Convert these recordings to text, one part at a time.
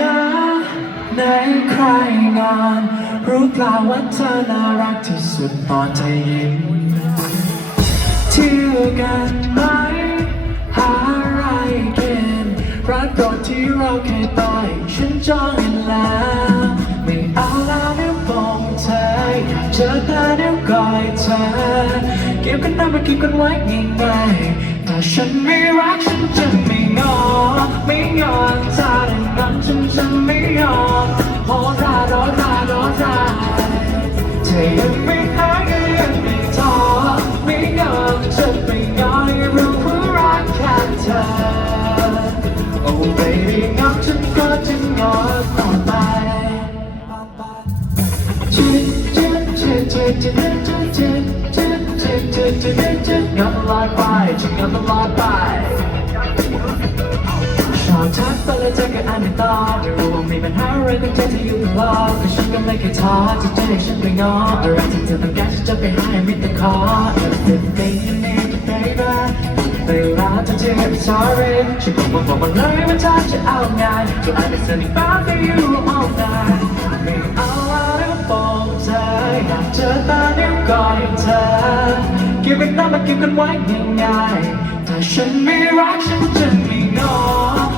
นะในใครงาน รู้เปล่าว่าเธอน่ารักที่สุดตอนเธอยิ้มเที่ยวกันไหมหาอะไรกินร้านโปรดที่เราเคยไปฉันจองเห็นแล้วไม่เอาแล้วเดี๋ยวบอกเธออยากเจอเธอเดี๋ยวกอดเธอเก็บกันได้มาเก็บกันไว้ง่ายๆแต่ฉันไม่รักฉันจะไม่งอไม่งอนถ้า ดังนั้นฉันไม่ยอมโหราโดราโดราเธอยัง ไม่ตอบไม่รู้ว่ามีปัญหาอะไรกับเธอที่อยู่ตลอดแต่ฉันก็ไม่เคยท้อจะเจอให้ฉันไปง้ออะไรที่เธอต้องการฉันจะไปหาให้มิตรขอ Everything you need to baby เวลาเธอจะ I'm sorry ฉันบอกมาบอกมาเลยว่าเธอจะเอาไง So I've been sending back for you all night ไม่เอาแล้วบอกเธออยากเจอตาเดียวก่อนเธอเก็บกันน้ำมาเก็บกันไว้ง่ายๆถ้าฉันไม่รักฉันจะไม่งอ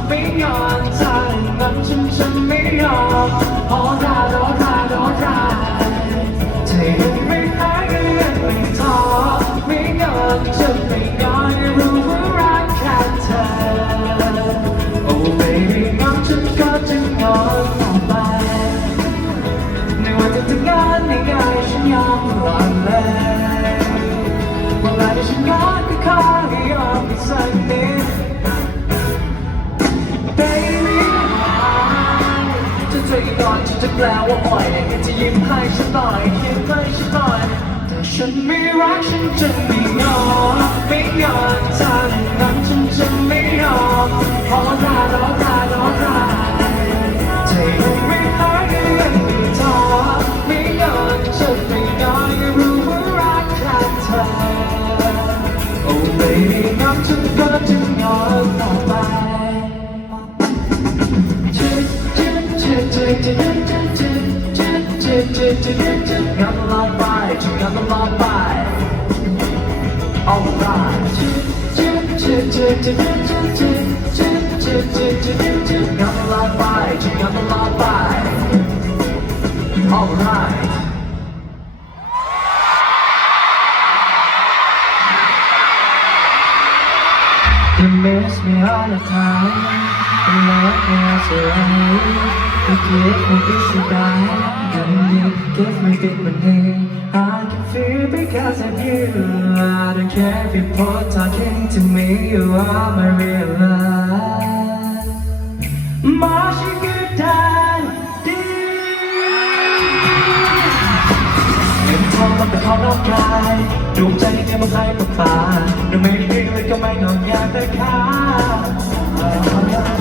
ไม่ยอมถ้าอ ฉันฉันไม่ยอมขอดาดอดาดอดาใจมันไม่แพ้กันไม่ท้อไม่ยอม ก่อนอนฉันจะแปลว่าปล่อยอยากจะยิ้มให้ฉันหน่อยยิ้มให้ฉันหน่อยแต่ฉันไม่รักฉันจะไม่ยอมไม่ยอมทาอย่างนั้นฉันจะไม่ยอม alright You miss me all the time You love me as a You give me this and that And you give me big money I can feel because of you I don't care if people talking to me You are my real love My sugar daddy เงินทองมันเป็นของนอกกายดวงใจเนี่ยมันให้กับตาดูไม่ดีเลยก็ไม่นอนอยากได้ค่า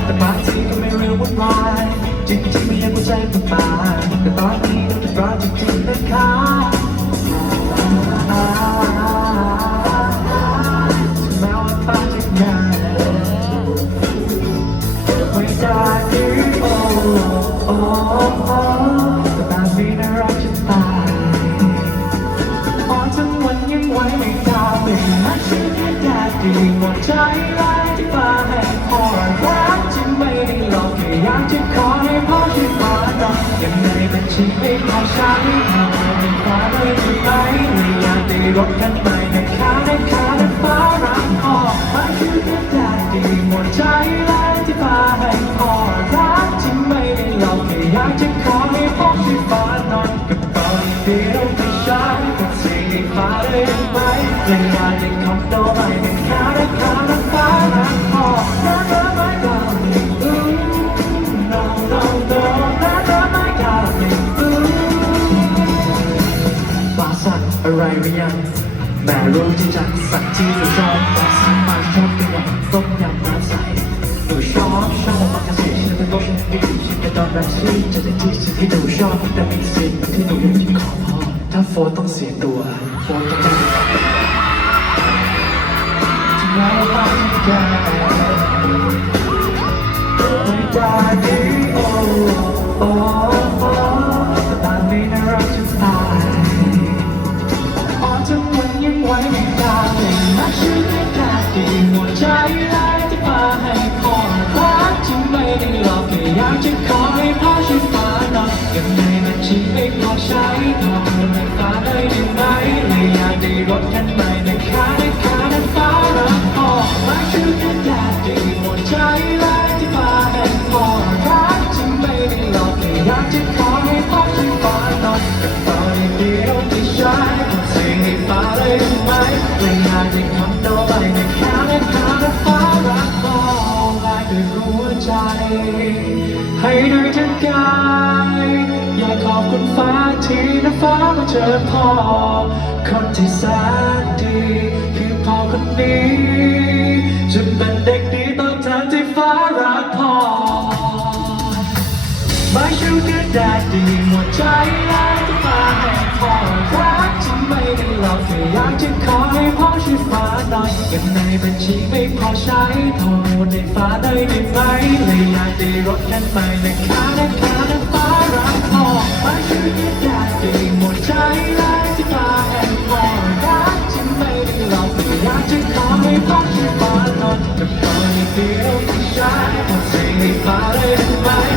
แต่บางทีก็ไม่รู้วุ่นวาย จริงๆไม่ยังเข้าใจมาก got that mind. จักสั่งที่หนูชอบแต่สั่งมาชอบเป็นอย่างต้มยำน้ำใสหนูชอบชอบมากระเสีฉันเป็นโลกฉันไม่ดีฉันเป็นตอนแรกที่จะได้ที่สิ่งที่หนูชอบแต่มีสิ่งที่หนูอยากจะขอพรถ้าโฟต้องเสียตัวโฟต้องได้ที่เราต้องการไม่ได้ดีโอ้ ได้ทั้งกายอยากขอบคุณฟ้าที่น้ำฟ้ามาเจอพ่อ คนที่แสนดี คือพ่อคนนี้จะเป็นเด็กดีตอบแทนที่ฟ้ารักพ่อไม่ชูคือแดดดีหมดใจแล้วที่ฟ้าให้พ่อ ไม่ได้หรอกแค่อยากจะขอให้พ่อช่วยฟ้าหน่อยเงินในบัญชีไม่พอใช้โทรได้ฟ้าได้ได้ไหมเลยอยากได้รถคันใหม่นะคะนะคะนะฟ้ารักพ่อไม่ชูคือแดดดีหมดใจแล้วที่ฟ้าให้พ่อรักฉันไม่ได้หรอกแค่อยากจะขอให้พ่อช่วยฟ้าหน่อยจะขอให้เดียวที่ใช้หมดใจให้ฟ้าได้ไหม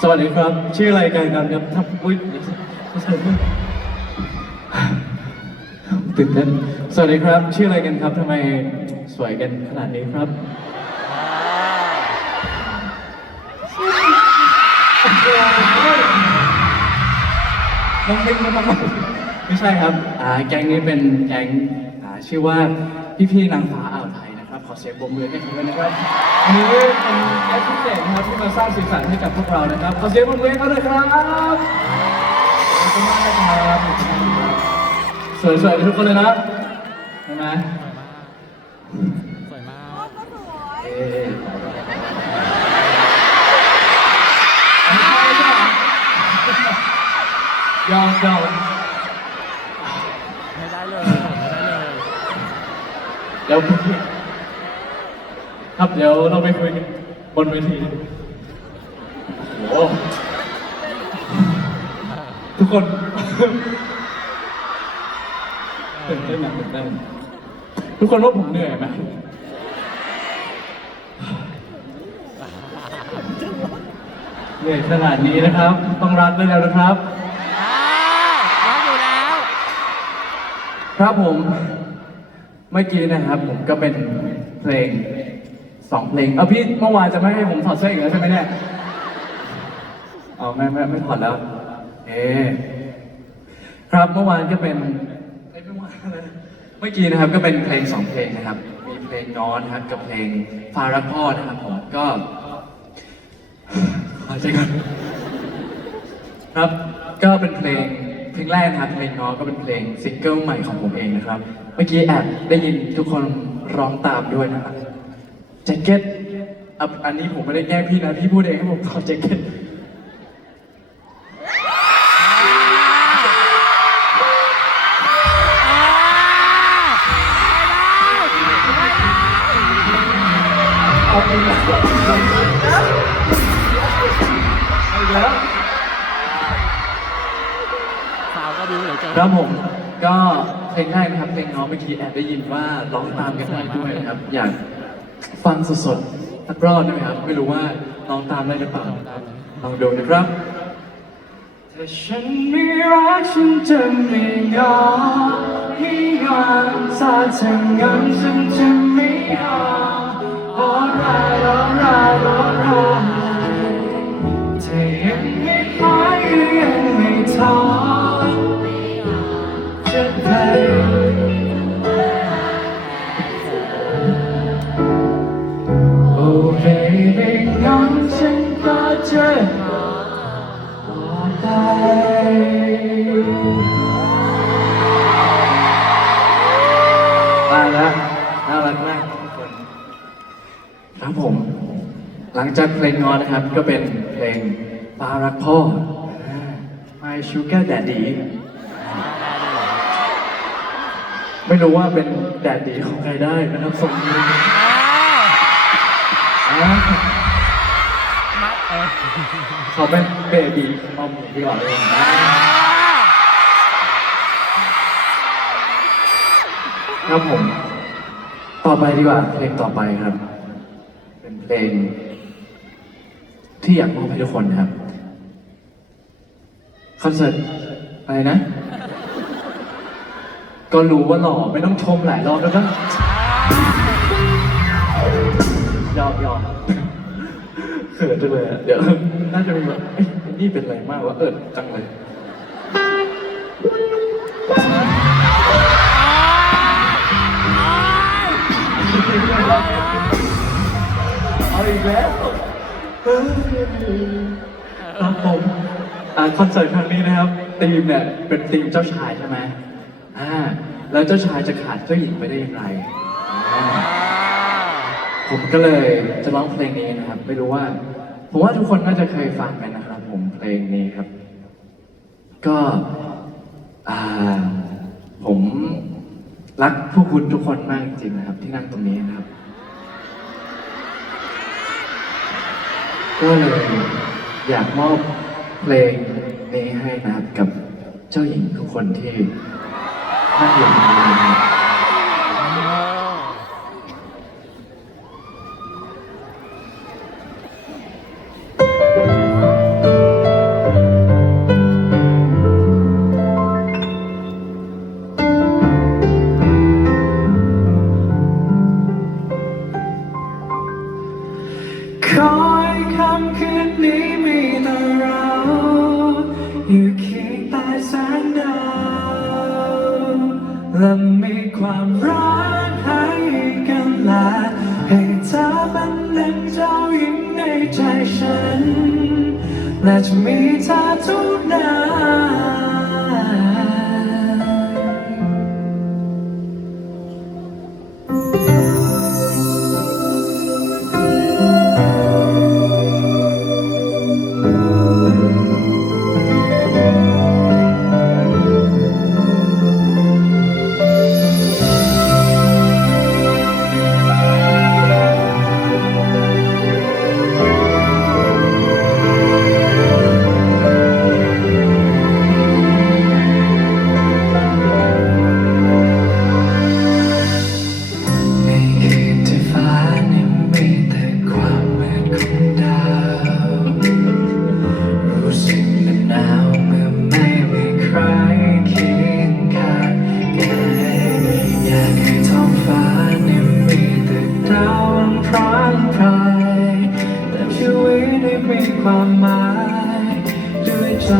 สวัสดีครับ ชื่ออะไรกันครับครับทับอุ้ยตื่นเต้นสวัสดีครับ ชื่ออะไรกันครับทำไมสวยกันขนาดนี้ครับน้องเล็กนะครับไม่ใช่ครับ อ่า แก๊งนี้เป็นแก๊งอ่าชื่อว่าพี่พี่นางฟ้า เสียงปรบมือให้เขาด้วยนะครับอันนี้เป็นแอคพิเศษนะครับที่มาสร้างสีสันให้กับพวกเรานะครับขอเสียงปรบมือให้เขาด้วยครับขอบคุณมากนะครับสวยๆทุกคนเลยนะเห็นไหมสวยมากเอ๊ะยอมยอมไม่ได้เลย ไม่ได้เลยเดี๋ยว เดี๋ยวเราไปคุยกันบนเวทีโอ้โหทุกคนตื่นเต้นนะตื่นเต้นทุกคนว่าผมเหนื่อยไหมเหนื่อยขนาดนี้นะครับ ต้องรัดไปแล้วนะครับอ้าวรักอยู่แล้ว ครับผม เมื่อกี้นะครับผมก็เป็นเพลง สองเพลงเอาพี่เมื่อวานจะไม่ให้ผมถอดเสื้ออีกแล้วใช่ไหมเนี่ยเอาไม่ไม่ไม่ถอดแล้ว เอครับเมื่อวานก็เป็นเอ้ยเมื่อวานเมื่อกี้นะครับก็เป็นเพลงสองเพลงนะครับ มีเพลงนอนนะครับกับเพลงฟารักพ่อนะครับผมก็หายใจก่อนครับก็เป็นเพลงเพลงแรกนะครับเพลงน้องก็เป็นเพลงซิงเกิลใหม่ของผมเองนะครับ เมื่อกี้แอบได้ยินทุกคนร้องตามด้วยนะครับ แจ็คเก็ตอะอันนี้ผมไม่ได้แกล้งพี่นะ พี่พูดเองให้ผมตอบแจ็คเก็ตเอาไปแล้วเอาอีกแล้วสาวก็บิวเหลือเกินครับผมก็เพลงแรกนะครับเพลงน้องเมื่อกี้แอบได้ยินว่าร้องตามกันได้ด้วยนะครับ อยาก ฟังสดๆสักรอบได้ไหมครับ ไม่รู้ว่าร้องตามได้หรือเปล่าลองดูนะครับถ้าฉันไม่รักฉันจะไม่ยอมให้งอนถ้าเธองั้นฉันจะไม่ยอม alright alright alright เธอยังไม่พอยังไม่ท้ จากเพลงนอนนะครับ ก็เป็นเพลงปารักพ่ออ่า My Sugar Daddy คไม่รู้ว่าเป็นแดดดีของใครได้นะครับทรงนี้อ้าวอ่ามาเออเขาเป็นเบบีมอมดีกว่าเลยอ่าครับผม ต่อไปดีกว่า เพลงต่อไปครับ เป็นเพลง ที่อยากมอบให้ทุกคนนะครับคอนเสิร์ตอะไรนะ ก็รู้ว่าหล่อไม่ต้องชมหลายรอบแล้วก็ยอมยอมเขินจังเลยอะเดี๋ยวน่าจะมีแบบเอ้ยนี่เป็นอะไรมากวะเอิดจังเลยเอาอีกแล้ว ครับผมอ่าคอนเสิร์ตครั้งนี้นะครับธีมเนี่ยเป็นธีมเจ้าชายใช่ไหมอ่าแล้วเจ้าชายจะขาดเจ้าหญิงไปได้อย่างไรอ่าผมก็เลยจะร้องเพลงนี้นะครับ ไม่รู้ว่า ผมว่าทุกคนน่าจะเคยฟังกันนะครับ ผมเพลงนี้ครับ ก็อ่าผมรักพวกคุณทุกคนมากจริงๆนะครับ ที่นั่งตรงนี้นะครับ ก็เลยอยากมอบเพลงนี้ให้นะครับกับเจ้าหญิงทุกคนที่นั่งอยู่ในนี้น ด้วยใจ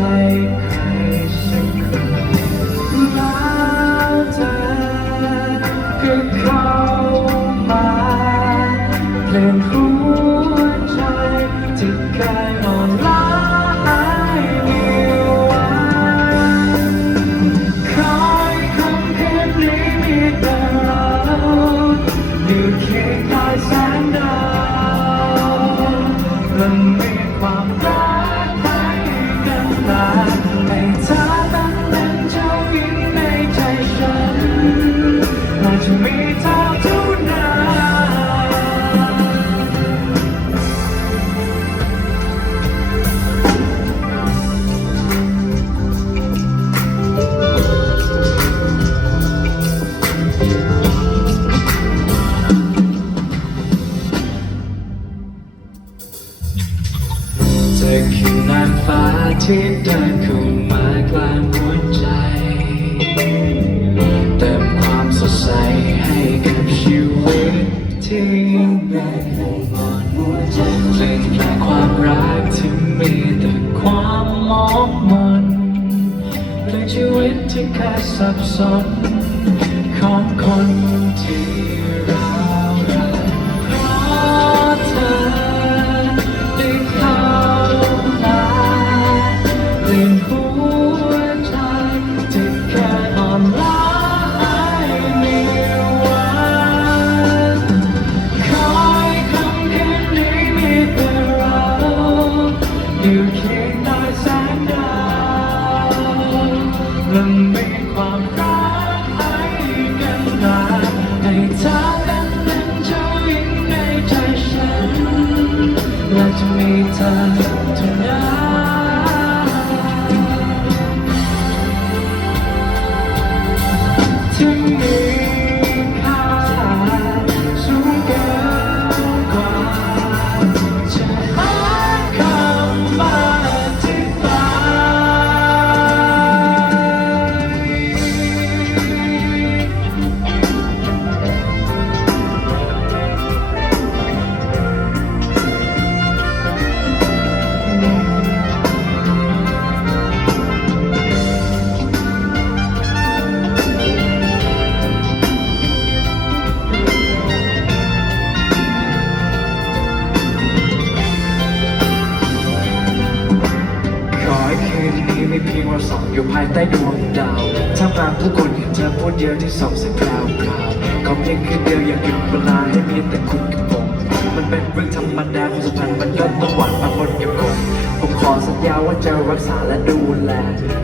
าความสัมพันก็ต้องหวานมาบนกับผมผมขอสัญญาว่าจะรักษาและดูแล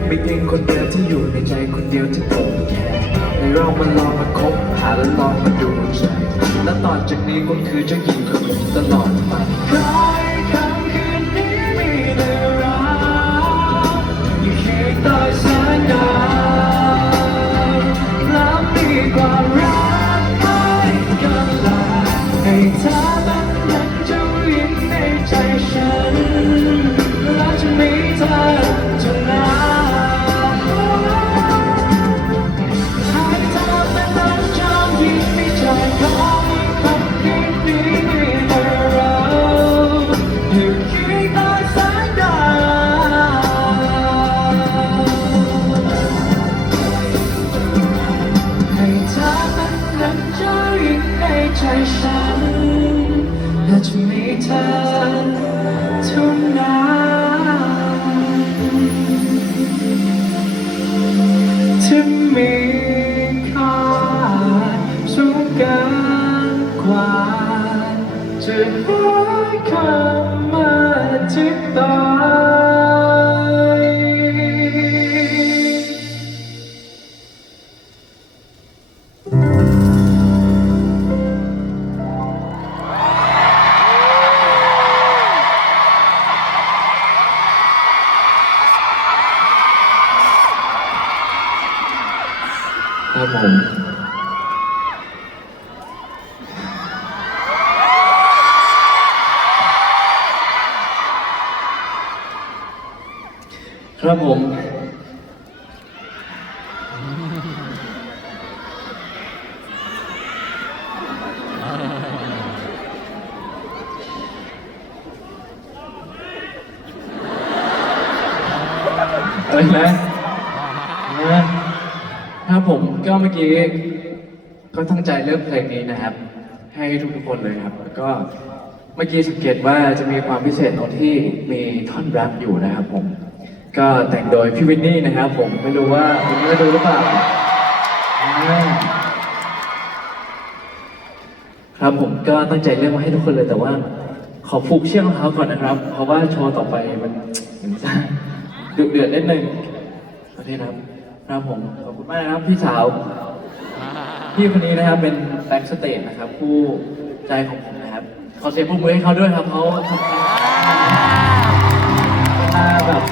มีเพียงคนเดียวที่อยู่ในใจคนเดียวที่ผมแคร์ในเรามาลองมาคบหาและลองมาดูใจและต่อจากนี้ก็คือเจ้าหญิงของผมตลอด ครับผม ครับผม อะไรนะนะครับผม ก็เมื่อกี้ก็ตั้งใจเลือกเพลงนี้นะครับ ให้ทุกๆคนเลยครับ แล้วก็เมื่อกี้สังเกตว่าจะมีความพิเศษตรงที่มีท่อนแรปอยู่นะครับผม ก็แต่งโดยพี่วินนี่นะครับ ผมไม่รู้ว่าคุณได้ดูหรือเปล่าครับผมก็ตั้งใจเลือกมาให้ทุกคนเลยแต่ว่า ขอผูกเชือกรองเท้าก่อนนะครับ เพราะว่าโชว์ต่อไปมันมันจะดุเดือดนิดนึงโอเคครับ ครับผมขอบคุณมากนะครับพี่สาวพี่คนนี้นะครับเป็นแบ็กสเตจนะครับผู้ใจของผมนะครับขอเสียงปรบมือให้เขาด้วยครับเขาเวลาแบบ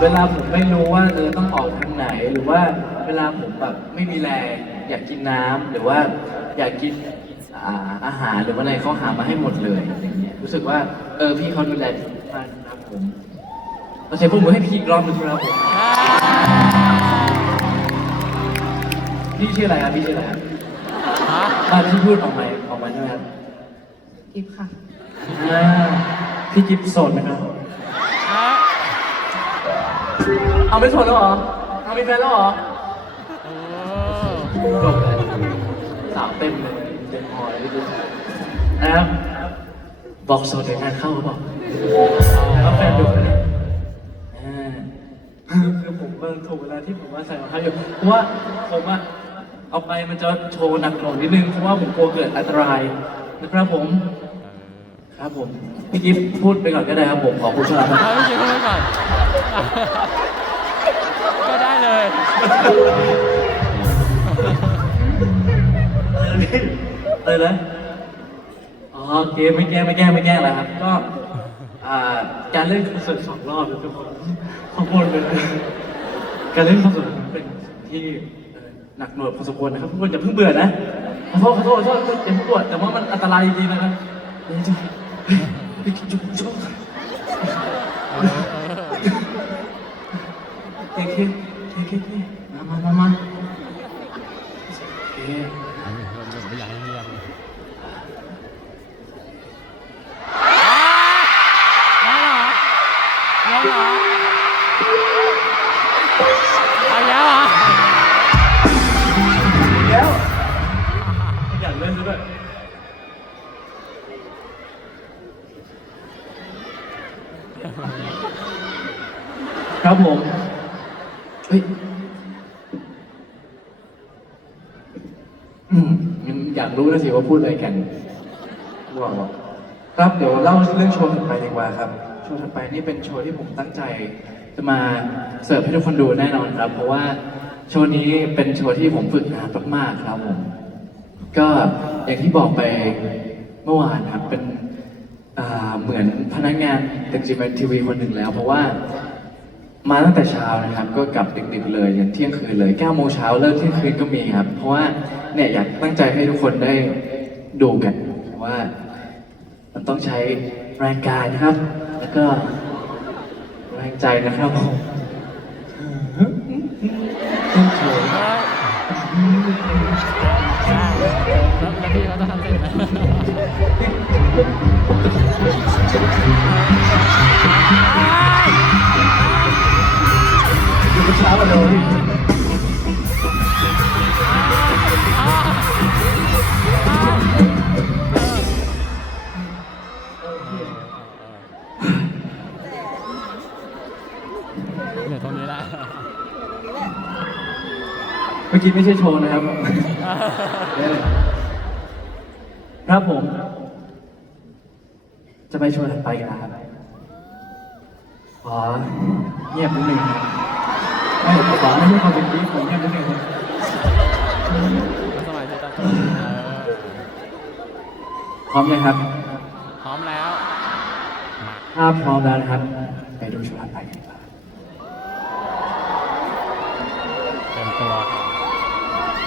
เวลาผมไม่รู้ว่าเออต้องออกทางไหนหรือว่าเวลาผมแบบไม่มีแรงอยากกินน้ำหรือว่าอยากกินอาหารหรือว่าอะไรเขาหามาให้หมดเลยอย่างเงี้ยรู้สึกว่าเออพี่เขาดูแลมากนะครับผมขอเสียงปรบมือให้พี่อีกรอบหนึงครับผม พี่ชื่ออะไรครับพี่ชื่ออะไรครับฮะตอนที่พูดออกมาออกมาใช่ไหมครับกิฟค่ะอ่าพี่กิฟต์โสดไหมครับฮะเอาไม่โสดแล้วเหรอเอามีแฟนแล้วเหรอโอ้จบเลยสาวเต็มเลยเต็มพอเลยพี่ดูนะครับบอกโสดเดี๋ยวงานเข้าหรือเปล่าแล้วแฟนดูนะอ่าคือผมเบิ่งถูกเวลาที่ผมว่าใส่รองเท้าอยู่เพราะว่าผมอะ เอาไปมันจะโชว์หนักหน่วงนิดนึงเพราะว่าผมกลัวเกิดอันตรายนะครับผม ครับผมพี่กิฟพูดไปก่อนก็ได้ครับผมขอพูดชอบครับเอาพี่เจพูดไว้ก่อน ก็ได้เลยอะไรนะอ๋อเกมไม่แก้ไม่แก้ไม่แก้แล้วครับ ก็อ่าการเล่นคอนเสิร์ตสองรอบทุกคนขอบคุณเลยการเล่นคอนเสิร์ตเป็นที่ หนักหน่วงพอสมควรนะครับทุกคนอย่าเพิ่งเบื่อนะขอโทษขอโทษขอโทษอย่าเพิ่งเบื่อแต่ว่ามันอันตรายจริงๆนะครับเดี๋ยวจะเฮ้ยจุ๊บจุ๊บ พูดอะไรกันบอกบอกครับเดี๋ยวเล่าเรื่องโชว์ถัดไปดีกว่าครับ โชว์ถัดไปนี่เป็นโชว์ที่ผมตั้งใจ จะมาเสิร์ฟให้ทุกคนดูแน่นอนครับ เพราะว่าโชว์นี้เป็นโชว์ที่ผมฝึกนานมากๆครับผมก็อย่างที่บอกไปเมื่อวานครับเป็นเหมือนพนักงานตึกจีเอ็นทีวีคนหนึ่งแล้ว เพราะว่ามาตั้งแต่เช้านะครับ ก็กลับดึกๆเลยยันเที่ยงคืนเลย9โมงเช้าเลิกเที่ยงคืนก็มีครับ เพราะว่าเนี่ยอยากตั้งใจให้ทุกคนได้ ดูกันว่ามันต้องใช้แรงกายนะครับ แล้วก็แรงใจนะครับผมได้แล้วพี่เขาจะทำเสร็จไหมอยู่เช้ากันเกี้ไม่ใช่โชว์นะครับ ครับผม จะไปโชว์ถัดไปกันนะครับขอเงียบนิดนึงครับไม่ขอไม่ให้ความเป็นจริงผมเงียบนิดนึงครับสมัยจะตัดเออพร้อมยังครับพร้อมแล้วมาถ้าพร้อมแล้วนะครับ ไปดูโชว์ถัดไปกันดีกว่าเต็มตัวครับ